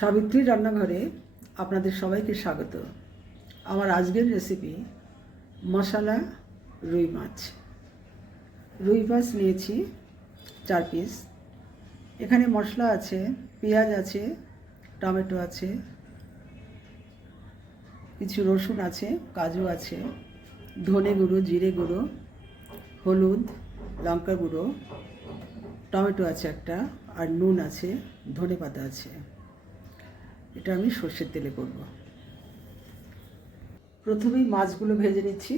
সাবিত্রী রান্নাঘরে আপনাদের সবাইকে স্বাগত। আমার আজকের রেসিপি মশলা রুই মাছ। রুই মাছ নিয়েছি চার পিস এখানে মশলা আছে, পেঁয়াজ আছে, টমেটো আছে, কিছু রসুন আছে, কাজু আছে, ধনে গুঁড়ো, জিরে গুঁড়ো, হলুদ, লঙ্কা গুঁড়ো, টমেটো আছে একটা, আর নুন আছে ধনে পাতা আছে। এটা আমি সর্ষের তেলে করব। প্রথমেই মাছগুলো ভেজে নিচ্ছি।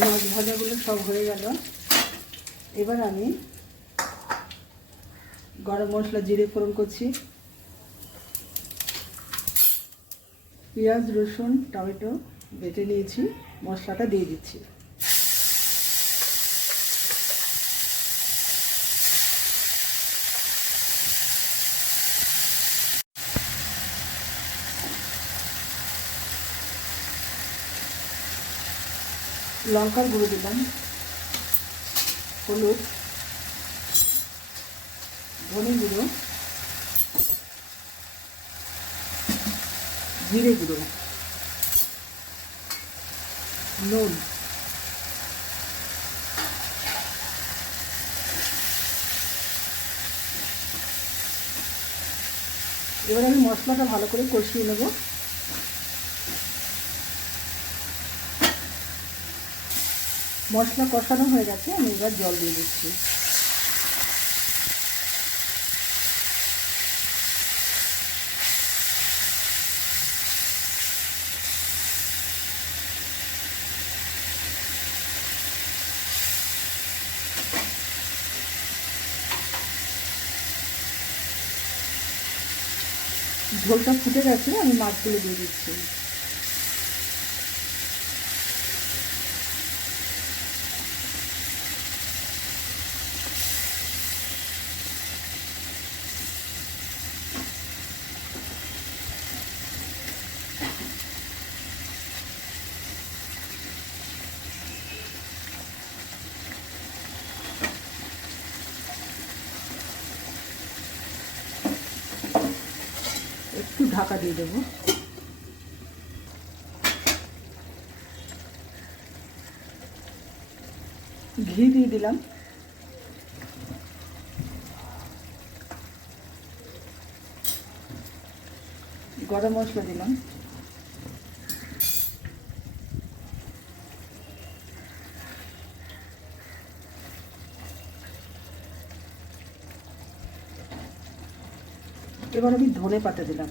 মাছ ভাজাগুলো সব হয়ে গেল। এবার আমি গরম মশলা জিরে ফোড়ন করছি। পেঁয়াজ, রসুন, টমেটো বেটে নিয়েছি, মশলাটা দিয়ে দিচ্ছি। লঙ্কার গুঁড়ো দিলাম, হলুদ, ধনে গুঁড়ো, জিরে গুঁড়ো, নুন, এবার আমি মশলাটা ভালো করে কষিয়ে নেব। মশলা কষানো হয়ে গেছে, আমি এবার জল দিয়ে দিচ্ছি। ঝোলটা ফুটে গেছে, আমি মাছগুলো দিয়ে দিচ্ছি। একটু ঢাকা দিয়ে দেবো। ঘি দিয়ে দিলাম। গরম মশলা দিলাম। এবার আমি ধনে পাতা দিলাম।